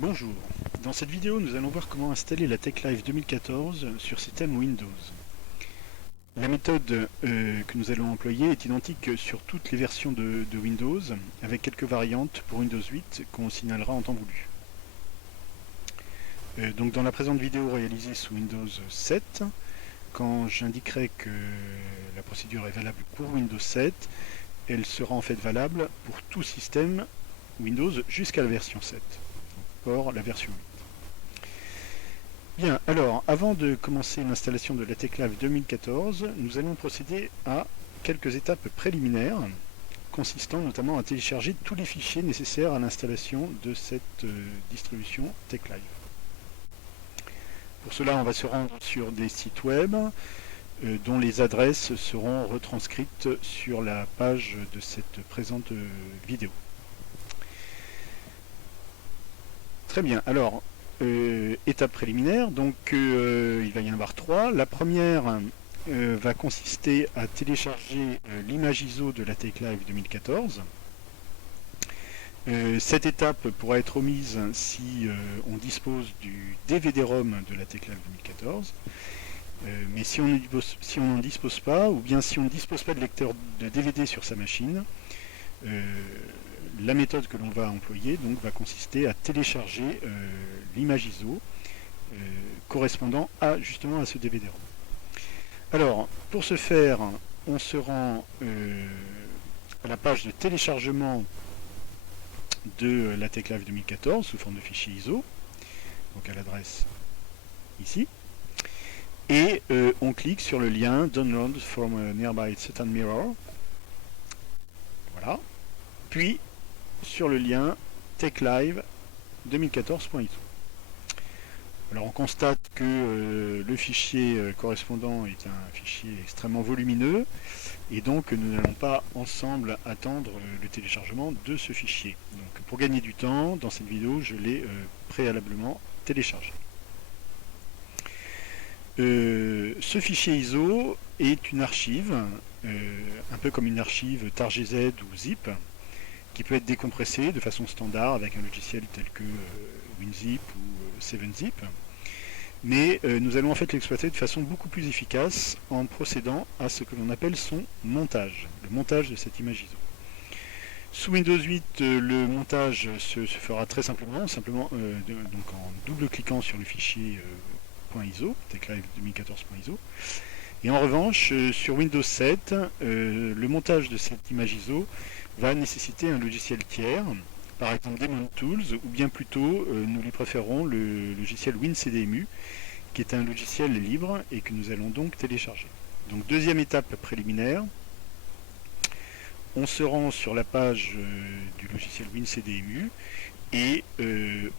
Bonjour, dans cette vidéo nous allons voir comment installer la TechLive 2014 sur système Windows. La méthode que nous allons employer est identique sur toutes les versions de Windows, avec quelques variantes pour Windows 8 qu'on signalera en temps voulu. Donc dans la présente vidéo réalisée sous Windows 7, quand j'indiquerai que la procédure est valable pour Windows 7, elle sera en fait valable pour tout système Windows jusqu'à la version 7. Or, la version 8. Bien, alors, avant de commencer l'installation de la TechLive 2014, nous allons procéder à quelques étapes préliminaires, consistant notamment à télécharger tous les fichiers nécessaires à l'installation de cette distribution TechLive. Pour cela, on va se rendre sur des sites web dont les adresses seront retranscrites sur la page de cette présente vidéo. Très bien, alors, étape préliminaire, donc il va y en avoir trois. La première va consister à télécharger l'image ISO de la TechLive 2014. Cette étape pourra être omise si on dispose du DVD-ROM de la TechLive 2014. Mais si on n'en dispose pas, ou bien si on ne dispose pas de lecteur de DVD sur sa machine, la méthode que l'on va employer donc, va consister à télécharger l'image ISO correspondant justement à ce DVD-ROM. Alors, pour ce faire, on se rend à la page de téléchargement de la TechLive 2014 sous forme de fichier ISO, donc à l'adresse ici, et on clique sur le lien Download from a nearby Saturn Mirror. Voilà. Puis sur le lien TechLive 2014.iso. Alors on constate que le fichier correspondant est un fichier extrêmement volumineux et donc nous n'allons pas ensemble attendre le téléchargement de ce fichier. Donc pour gagner du temps, dans cette vidéo, je l'ai préalablement téléchargé. Ce fichier ISO est une archive, un peu comme une archive TarGZ ou ZIP, qui peut être décompressé de façon standard avec un logiciel tel que WinZip ou 7-Zip. Mais nous allons en fait l'exploiter de façon beaucoup plus efficace en procédant à ce que l'on appelle son montage, le montage de cette image ISO. Sous Windows 8, le montage se fera très simplement, donc en double-cliquant sur le fichier .iso, TechLive 2014.iso. Et en revanche, sur Windows 7, le montage de cette image ISO va nécessiter un logiciel tiers, par exemple Daemon Tools, ou bien plutôt, nous lui préférons le logiciel WinCDEMU, qui est un logiciel libre et que nous allons donc télécharger. Donc deuxième étape préliminaire, on se rend sur la page du logiciel WinCDEMU et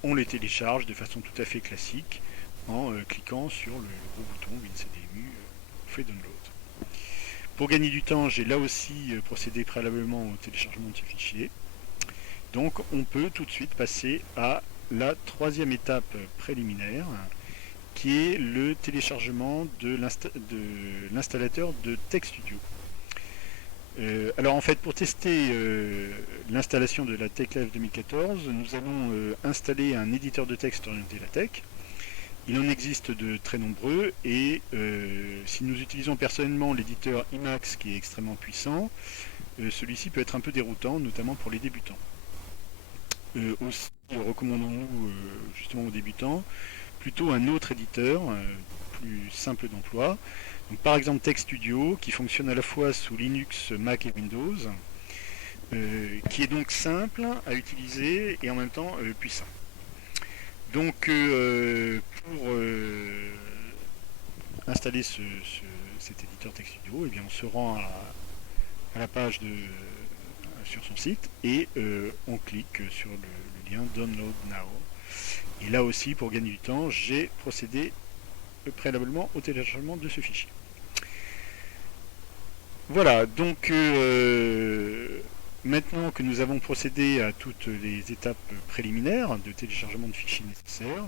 on les télécharge de façon tout à fait classique en cliquant sur le gros bouton WinCDEMU fait download. Pour gagner du temps, j'ai là aussi procédé préalablement au téléchargement de ce fichier. Donc on peut tout de suite passer à la troisième étape préliminaire, qui est le téléchargement de l'installateur de TechStudio. Alors en fait, pour tester l'installation de la TechLive 2014, nous allons installer un éditeur de texte orienté LaTeX. Il en existe de très nombreux et si nous utilisons personnellement l'éditeur Emacs qui est extrêmement puissant, celui-ci peut être un peu déroutant, notamment pour les débutants. Aussi recommandons-nous justement aux débutants plutôt un autre éditeur plus simple d'emploi. Donc, par exemple TechStudio qui fonctionne à la fois sous Linux, Mac et Windows, qui est donc simple à utiliser et en même temps puissant. Donc pour installer cet éditeur TechStudio, eh bien, on se rend à la page sur son site et on clique sur le lien Download Now. Et là aussi, pour gagner du temps, j'ai procédé préalablement au téléchargement de ce fichier. Voilà, donc maintenant que nous avons procédé à toutes les étapes préliminaires de téléchargement de fichiers nécessaires,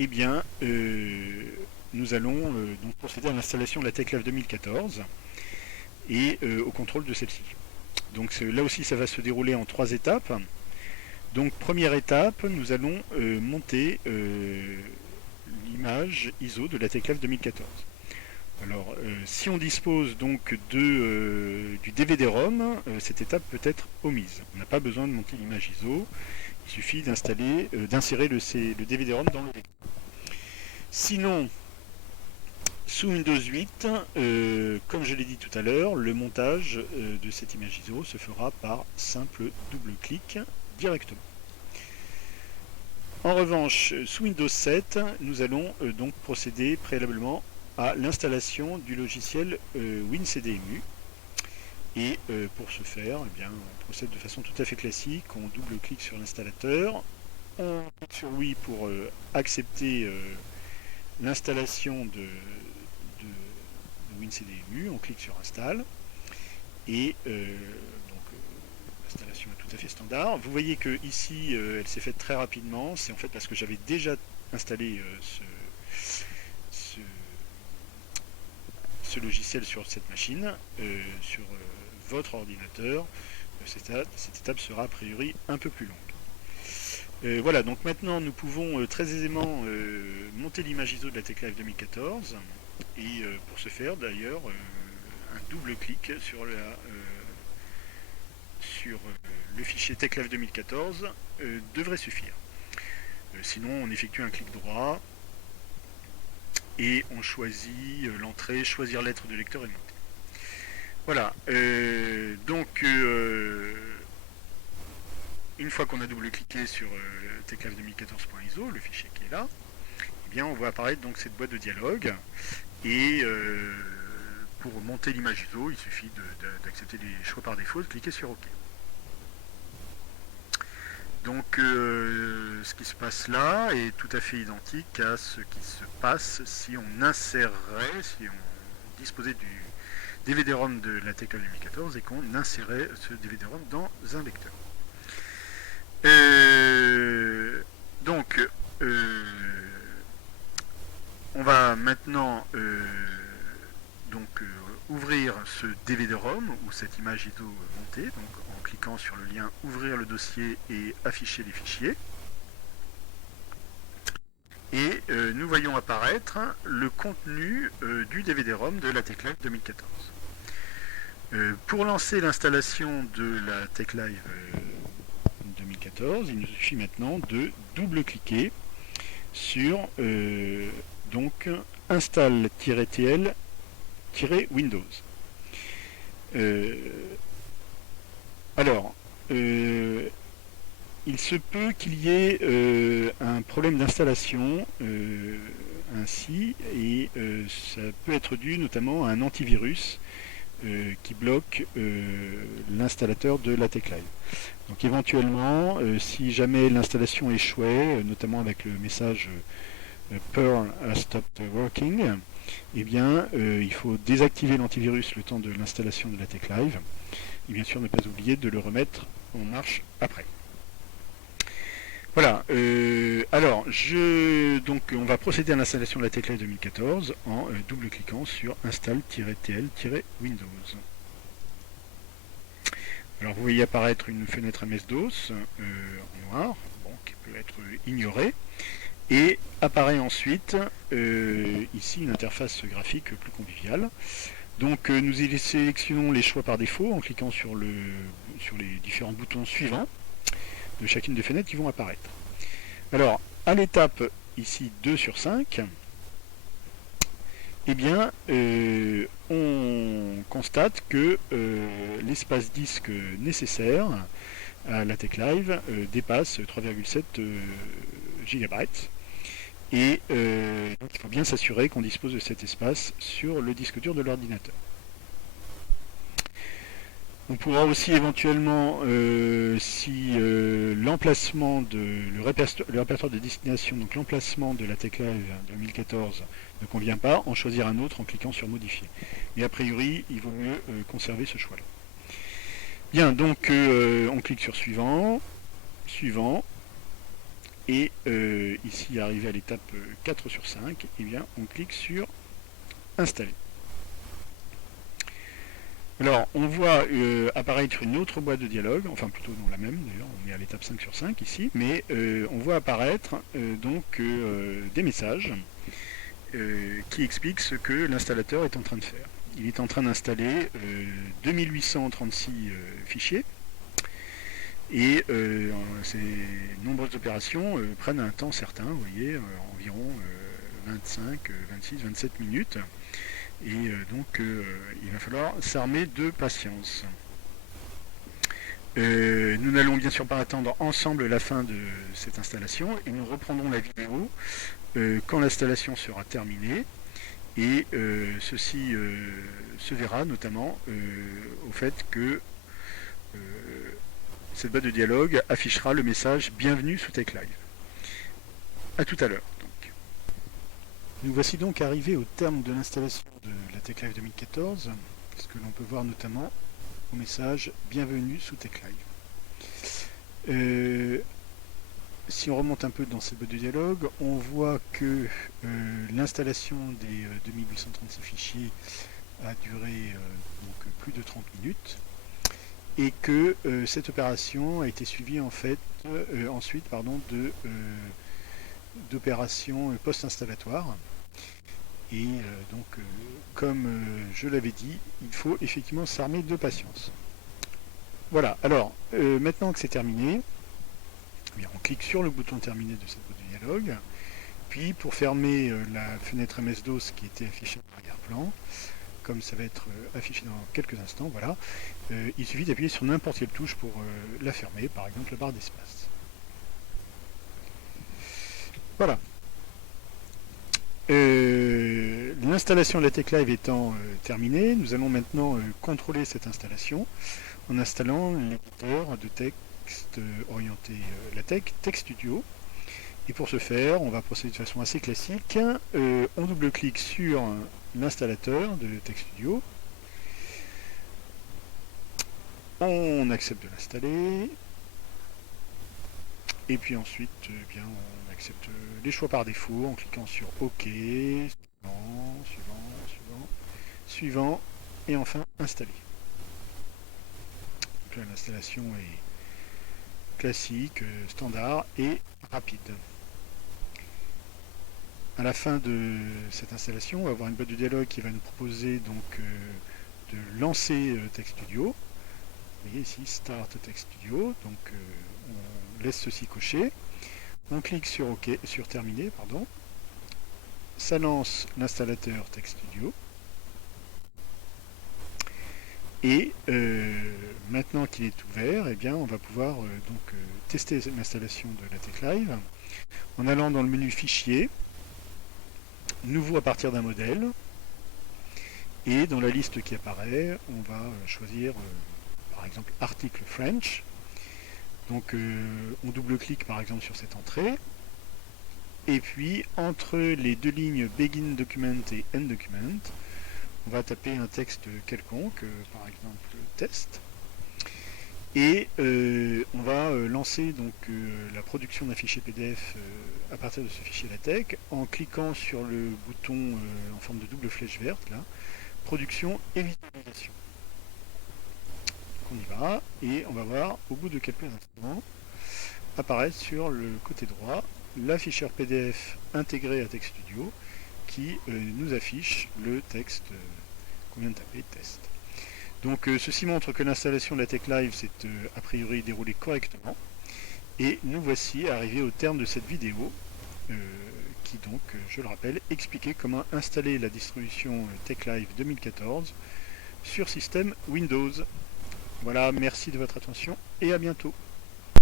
eh bien, nous allons donc procéder à l'installation de la TechLive 2014 et au contrôle de celle-ci. Donc là aussi, ça va se dérouler en trois étapes. Donc première étape, nous allons monter l'image ISO de la TecLive 2014. Alors, si on dispose donc du DVD-ROM, cette étape peut être omise. On n'a pas besoin de monter l'image ISO, il suffit d'insérer le DVD-ROM dans le lecteur. Sinon, sous Windows 8, comme je l'ai dit tout à l'heure, le montage de cette image ISO se fera par simple double-clic directement. En revanche, sous Windows 7, nous allons donc procéder préalablement à l'installation du logiciel WinCDEMU. Et pour ce faire, eh bien, on procède de façon tout à fait classique. On double-clique sur l'installateur, on clique sur oui pour accepter l'installation de WinCDEMU, on clique sur install et donc l'installation est tout à fait standard. Vous voyez que ici elle s'est faite très rapidement, c'est en fait parce que j'avais déjà installé ce logiciel sur cette machine, sur votre ordinateur. Cette étape sera a priori un peu plus longue. Voilà, donc maintenant nous pouvons très aisément monter l'image ISO de la TecLive 2014 et pour ce faire d'ailleurs un double clic sur le fichier TecLive 2014 devrait suffire. Sinon on effectue un clic droit et on choisit l'entrée, choisir lettre de lecteur et monter. Voilà, donc une fois qu'on a double-cliqué sur TecLive 2014.iso, le fichier qui est là, eh bien on voit apparaître donc cette boîte de dialogue et pour monter l'image ISO, il suffit d'accepter les choix par défaut, de cliquer sur OK. Donc ce qui se passe là est tout à fait identique à ce qui se passe si on insérait, si on disposait du DVD-ROM de la TecLive 2014 et qu'on insérait ce DVD-ROM dans un lecteur. Donc on va maintenant ouvrir ce DVD-ROM ou cette image ISO montée, donc en cliquant sur le lien ouvrir le dossier et afficher les fichiers. Et nous voyons apparaître le contenu du DVD-ROM de la TecLive 2014. Pour lancer l'installation de la TecLive 2014, il nous suffit maintenant de double-cliquer sur donc install-tl-windows. Alors, il se peut qu'il y ait un problème d'installation ainsi, et ça peut être dû notamment à un antivirus qui bloque l'installateur de la TecLive. Donc éventuellement, si jamais l'installation échouait, notamment avec le message Perl has stopped working, eh bien il faut désactiver l'antivirus le temps de l'installation de la TecLive, et bien sûr ne pas oublier de le remettre en marche après. Voilà, alors donc on va procéder à l'installation de la TecLive 2014 en double-cliquant sur install-tl-windows. Alors vous voyez apparaître une fenêtre MS-DOS en noir, bon, qui peut être ignorée, et apparaît ensuite ici une interface graphique plus conviviale. Donc nous y sélectionnons les choix par défaut en cliquant sur les différents boutons suivants de chacune des fenêtres qui vont apparaître. Alors, à l'étape ici 2 sur 5, eh bien, on constate que l'espace disque nécessaire à la TecLive dépasse 3,7 GB. Et donc il faut bien s'assurer qu'on dispose de cet espace sur le disque dur de l'ordinateur. On pourra aussi éventuellement, si l'emplacement le répertoire de destination, donc l'emplacement de la TecLive 2014 ne convient pas, en choisir un autre en cliquant sur modifier. Mais a priori, il vaut mieux conserver ce choix-là. Bien, donc on clique sur suivant, et ici, arrivé à l'étape 4 sur 5, eh bien, on clique sur installer. Alors, on voit apparaître une autre boîte de dialogue, enfin plutôt non la même d'ailleurs, on est à l'étape 5 sur 5 ici, mais on voit apparaître des messages qui expliquent ce que l'installateur est en train de faire. Il est en train d'installer 2836 fichiers, et ces nombreuses opérations prennent un temps certain, vous voyez, environ 25, 26, 27 minutes. Et il va falloir s'armer de patience. Nous n'allons bien sûr pas attendre ensemble la fin de cette installation et nous reprendrons la vidéo quand l'installation sera terminée. Et ceci se verra notamment au fait que cette boîte de dialogue affichera le message Bienvenue sous TechLive. A tout à l'heure. Nous voici donc arrivés au terme de l'installation de la TechLive 2014, ce que l'on peut voir notamment au message Bienvenue sous TechLive. Si on remonte un peu dans cette boîte de dialogue, on voit que l'installation des 2836 fichiers a duré plus de 30 minutes et que cette opération a été suivie ensuite d'opérations post-installatoires. Et comme je l'avais dit, il faut effectivement s'armer de patience. Voilà, alors maintenant que c'est terminé, on clique sur le bouton terminé de cette boîte de dialogue, puis pour fermer la fenêtre MS-DOS qui était affichée en arrière-plan, comme ça va être affiché dans quelques instants, voilà, il suffit d'appuyer sur n'importe quelle touche pour la fermer, par exemple la barre d'espace. Voilà. L'installation de la TechLive étant terminée, nous allons maintenant contrôler cette installation en installant l'éditeur de texte orienté LaTeX, TextStudio. Et pour ce faire, on va procéder de façon assez classique. On double-clique sur l'installateur de TextStudio. On accepte de l'installer. Et puis ensuite, on accepte les choix par défaut en cliquant sur OK, suivant, et enfin installer. Donc là, l'installation est classique, standard et rapide. À la fin de cette installation, on va avoir une boîte de dialogue qui va nous proposer donc de lancer TextStudio. Vous voyez ici Start TextStudio, donc on laisse ceci coché. On clique sur OK, sur Terminer, pardon. Ça lance l'installateur TextStudio. Et maintenant qu'il est ouvert, eh bien, on va pouvoir tester l'installation de la TechLive en allant dans le menu Fichier, Nouveau à partir d'un modèle, et dans la liste qui apparaît, on va choisir par exemple Article French. Donc on double-clique par exemple sur cette entrée, et puis entre les deux lignes Begin Document et End Document, on va taper un texte quelconque, par exemple test, et on va lancer donc la production d'un fichier PDF à partir de ce fichier LaTeX en cliquant sur le bouton en forme de double flèche verte, là, production et visualisation. On y va, et on va voir au bout de quelques instants apparaître sur le côté droit la fichière PDF intégrée à TextStudio qui nous affiche le texte qu'on vient de taper, test. Donc ceci montre que l'installation de la TechLive s'est a priori déroulée correctement, et nous voici arrivés au terme de cette vidéo qui donc, je le rappelle, expliquait comment installer la distribution TechLive 2014 sur système Windows. Voilà, merci de votre attention et à bientôt.